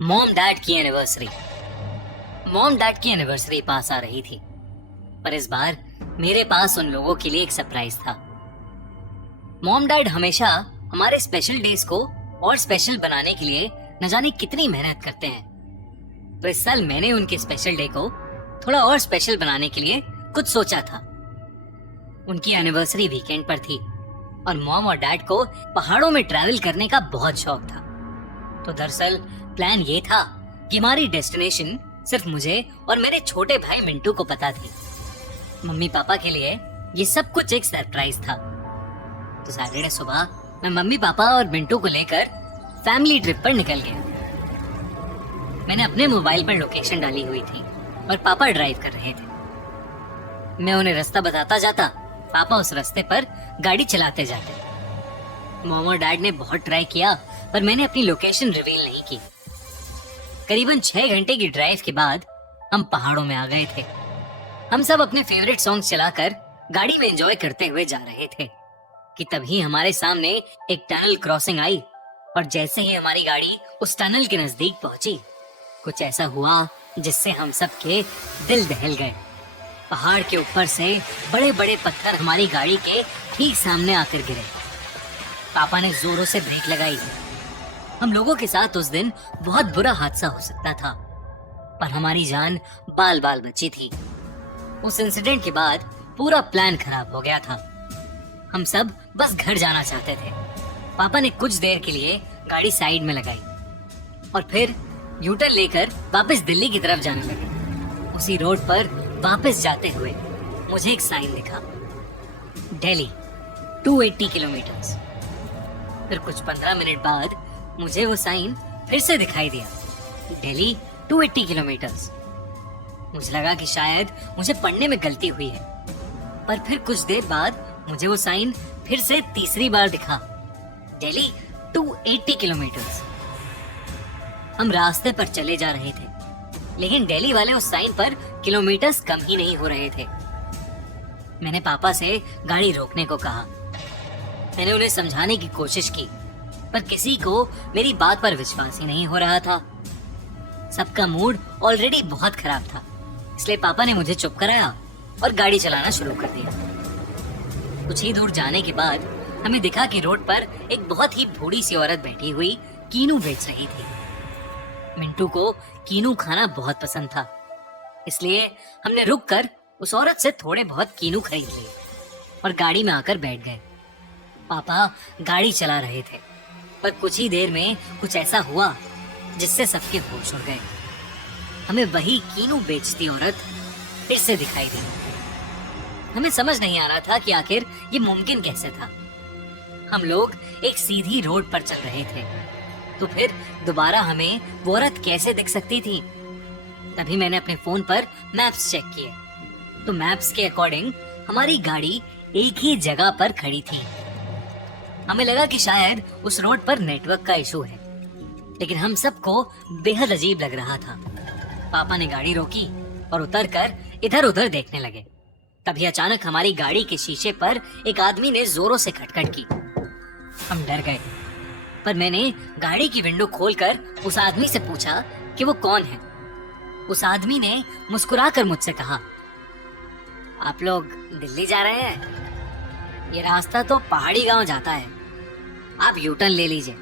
Mom dad की anniversary. Mom dad की anniversary पास आ रही थी, पर इस बार मेरे पास उन लोगों के लिए एक सरप्राइज था। मॉम डैड हमेशा हमारे स्पेशल डेज को और स्पेशल बनाने के लिए न जाने कितनी मेहनत करते हैं। तो इस साल मैंने उनके स्पेशल डे को थोड़ा और स्पेशल बनाने के लिए कुछ सोचा था। उनकी एनिवर्सरी वीकेंड पर थी और मॉम और डैड को पहाड़ों में ट्रैवल करने का बहुत शौक था। तो दरअसल प्लान ये था कि हमारी डेस्टिनेशन सिर्फ मुझे और मेरे छोटे भाई मिंटू को पता थी। मम्मी पापा के लिए ये सब कुछ एक सरप्राइज था। तो सैटरडे सुबह मैं मम्मी पापा और मिंटू को लेकर फैमिली ट्रिप पर निकल गया। मैंने अपने मोबाइल पर लोकेशन डाली हुई थी और पापा ड्राइव कर रहे थे। मैं उन्हें रास्ता बताता जाता, पापा उस रास्ते पर गाड़ी चलाते जाते। मॉम और डैड ने बहुत ट्राई किया, पर मैंने अपनी लोकेशन रिवील नहीं की। करीबन 6 घंटे की ड्राइव के बाद हम पहाड़ों में आ गए थे। हम सब अपने फेवरेट सॉन्ग्स चलाकर गाड़ी में एंजॉय करते हुए जा रहे थे कि तभी हमारे सामने एक टनल क्रॉसिंग आई और जैसे ही हमारी गाड़ी उस टनल के नजदीक पहुंची, कुछ ऐसा हुआ जिससे हम सब के दिल दहल गए। पहाड़ के ऊपर से बड़े बड़े पत्थर हमारी गाड़ी के ठीक सामने आकर गिरे। पापा ने जोरों से ब्रेक लगाई। हम लोगों के साथ उस दिन बहुत बुरा हादसा हो सकता था, पर हमारी जान बाल बाल बची थी। उस इंसिडेंट के बाद पूरा प्लान खराब हो गया था। हम सब बस घर जाना चाहते थे। पापा ने कुछ देर के लिए गाड़ी साइड में लगाई और फिर यूटर्न लेकर वापस दिल्ली की तरफ जाने लगे। उसी रोड पर वापस जाते हुए मुझे एक साइन दिखा, दिल्ली 280 किलोमीटर्स। फिर कुछ 15 मिनट बाद मुझे वो साइन फिर से दिखाई दिया, दिल्ली 280 किलोमीटर्स। मुझे लगा कि शायद मुझे पढ़ने में गलती हुई है, पर फिर कुछ देर बाद मुझे वो साइन फिर से तीसरी बार दिखा, दिल्ली 280 किलोमीटर्स। हम रास्ते पर चले जा रहे थे, लेकिन दिल्ली वाले उस साइन पर किलोमीटर्स कम ही नहीं हो रहे थे। मैंने पापा से गाड़ी रोकने को कहा। मैंने उन्हें समझाने की कोशिश की, पर किसी को मेरी बात पर विश्वास ही नहीं हो रहा था। सबका मूड ऑलरेडी बहुत खराब था, इसलिए पापा ने मुझे चुप कराया और गाड़ी चलाना शुरू कर दिया। कुछ ही दूर जाने के बाद हमें दिखा कि रोड पर एक बहुत ही बूढ़ी सी औरत बैठी हुई कीनू बेच रही थी। मिंटू को कीनू खाना बहुत पसंद था, इसलिए हमने रुककर उस औरत से थोड़े बहुत कीनू खरीद लिए और गाड़ी में आकर बैठ गए। पापा गाड़ी चला रहे थे, पर कुछ ही देर में कुछ ऐसा हुआ जिससे सबके होश उड़ गए। हमें वही कीनू बेचती औरत फिर से दिखाई दी। हमें समझ नहीं आ रहा था कि आखिर ये मुमकिन कैसे था। हम लोग एक सीधी रोड पर चल रहे थे, तो फिर दोबारा हमें वो औरत कैसे दिख सकती थी? तभी मैंने अपने फोन पर मैप्स चेक किए, तो मैप्स के अकॉर्डिंग हमारी गाड़ी एक ही जगह पर खड़ी थी। हमें लगा कि शायद उस रोड पर नेटवर्क का इशू है, लेकिन हम सबको बेहद अजीब लग रहा था। पापा ने गाड़ी रोकी और उतरकर इधर उधर देखने लगे। तभी अचानक हमारी गाड़ी के शीशे पर एक आदमी ने जोरों से खटखट की। हम डर गए, पर मैंने गाड़ी की विंडो खोलकर उस आदमी से पूछा कि वो कौन है। उस आदमी ने मुस्कुराकर मुझसे कहा, आप लोग दिल्ली जा रहे हैं? ये रास्ता तो पहाड़ी गांव जाता है, आप यूटर्न ले लीजिए।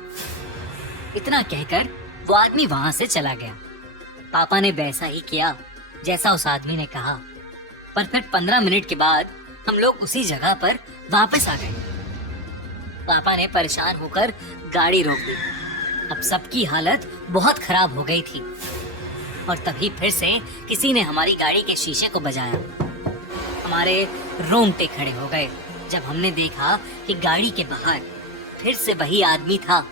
इतना कहकर वो आदमी वहां से चला गया। पापा ने वैसा ही किया जैसा उस आदमी ने कहा, पर फिर 15 मिनट के बाद हम लोग उसी जगह पर वापस आ गए। पापा ने परेशान होकर गाड़ी रोक दी। अब सबकी हालत बहुत खराब हो गई थी और तभी फिर से किसी ने हमारी गाड़ी के शीशे को बजाया। हमारे रोंगटे खड़े हो गए जब हमने देखा कि गाड़ी के बाहर फिर से वही आदमी था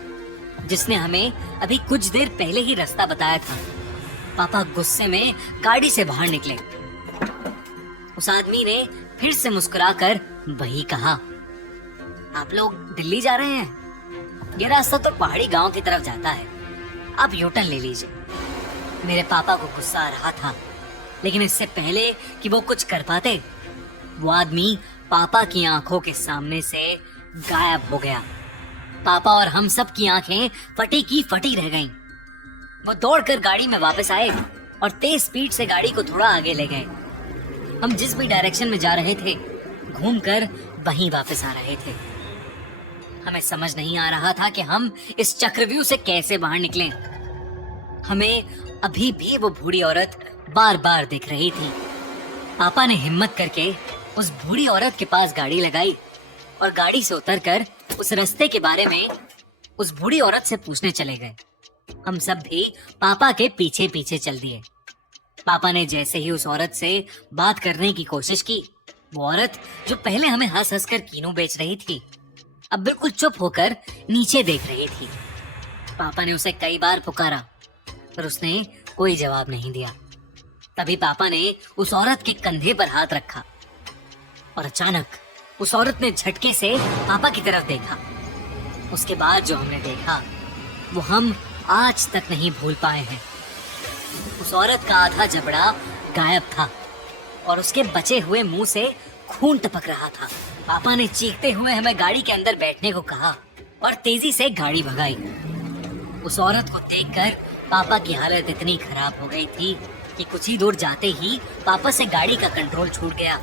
जिसने हमें अभी कुछ देर पहले ही रास्ता बताया था। पापा गुस्से में गाड़ी से बाहर निकले। उस आदमी ने फिर से मुस्कुराकर वही कहा, आप लोग दिल्ली जा रहे हैं? ये रास्ता तो पहाड़ी गांव की तरफ जाता है, आप यूटर्न ले लीजिए। मेरे पापा को गुस्सा आ रहा था, लेकिन इससे पहले कि वो कुछ कर पाते, वो आदमी पापा की आंखों के सामने से गायब हो गया। पापा और हम सब की आंखें फटी की फटी रह गईं। वो दौड़कर गाड़ी में वापस आए और तेज स्पीड से गाड़ी को थोड़ा आगे ले गए। हम जिस भी डायरेक्शन में जा रहे थे घूमकर वहीं वापस आ रहे थे। हमें समझ नहीं आ रहा था कि हम इस चक्रव्यूह से कैसे बाहर निकलें। हमें अभी भी वो बूढ़ी औरत बार बार दिख रही थी। पापा ने हिम्मत करके उस बूढ़ी औरत के पास गाड़ी लगाई और गाड़ी से उतरकर उस रास्ते के बारे में उस बूढ़ी औरत से पूछने चले गए। हम सब भी पापा के पीछे पीछे चल दिए। पापा ने जैसे ही उस औरत से बात करने की कोशिश की, वो औरत जो पहले हमें हंस हंस कर कीनू बेच रही थी, अब बिल्कुल चुप होकर नीचे देख रही थी। पापा ने उसे कई बार पुकारा पर उसने कोई जवाब नहीं दिया। तभी पापा ने उस औरत के कंधे पर हाथ रखा और अचानक उस औरत ने झटके से पापा की तरफ देखा। उसके बाद जो हमने देखा वो हम आज तक नहीं भूल पाए हैं। उस औरत का आधा जबड़ा गायब था और उसके बचे हुए मुंह से खून टपक रहा था। पापा ने चीखते हुए हमें गाड़ी के अंदर बैठने को कहा और तेजी से गाड़ी भगाई। उस औरत को देखकर पापा की हालत इतनी खराब हो गई थी कि कुछ ही दूर जाते ही पापा से गाड़ी का कंट्रोल छूट गया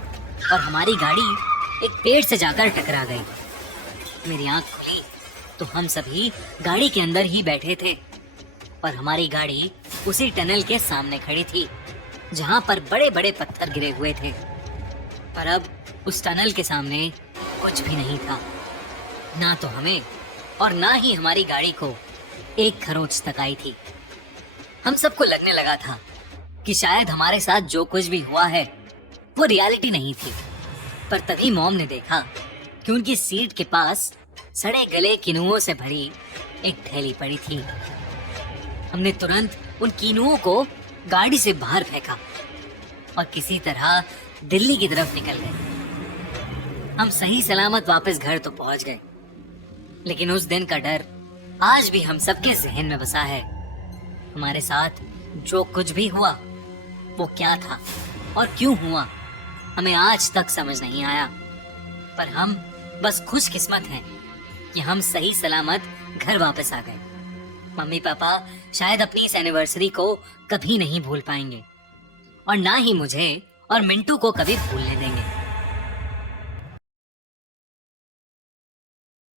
और हमारी गाड़ी एक पेड़ से जाकर टकरा गई। मेरी आंख खुली तो हम सभी गाड़ी के अंदर ही बैठे थे और हमारी गाड़ी उसी टनल के सामने खड़ी थी जहां पर बड़े बड़े पत्थर गिरे हुए थे। पर अब उस टनल के सामने कुछ भी नहीं था, ना तो हमें और ना ही हमारी गाड़ी को एक खरोंच तक आई थी। हम सबको लगने लगा था कि शायद हमारे साथ जो कुछ भी हुआ है वो रियलिटी नहीं थी। पर तभी मॉम ने देखा कि उनकी सीट के पास सड़े गले किनुओं से भरी एक थैली पड़ी थी। हमने तुरंत उन किनुओं को गाड़ी से बाहर फेंका और किसी तरह दिल्ली की तरफ निकल गए। हम सही सलामत वापस घर तो पहुंच गए, लेकिन उस दिन का डर आज भी हम सबके जहन में बसा है। हमारे साथ जो कुछ भी हुआ वो क्या था और क्यों हुआ हमें आज तक समझ नहीं आया। पर हम बस खुशकिस्मत हैं कि हम सही सलामत घर वापस आ गए। मम्मी पापा शायद अपनी इस एनिवर्सरी को कभी नहीं भूल पाएंगे और ना ही मुझे और मिंटू को कभी भूलने